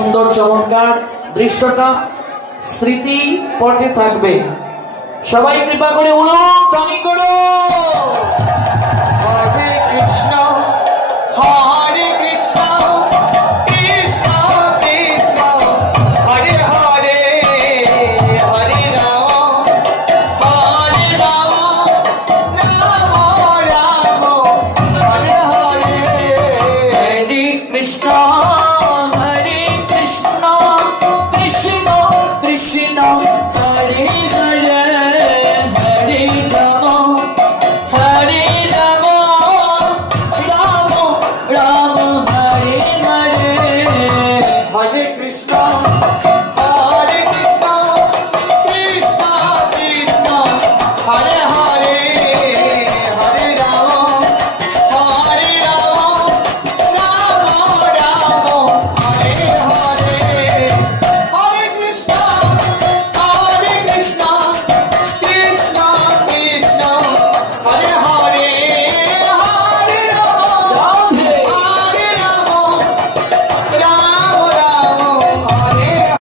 সুন্দর চমৎকার দৃশ্যটা স্মৃতি পটে থাকবে। সবাই কৃপা করে উলুধ্বনি করো। হরে কৃষ্ণ হরে কৃষ্ণ কৃষ্ণ কৃষ্ণ হরে হরে হরে রাম হরে রাম রাম রাম হরে হরে। হরে কৃষ্ণ হরে কৃষ্ণ কৃষ্ণ কৃষ্ণ হরে হরে হরে রাম হরে রাম রাম রাম হরে হরে। হরে কৃষ্ণ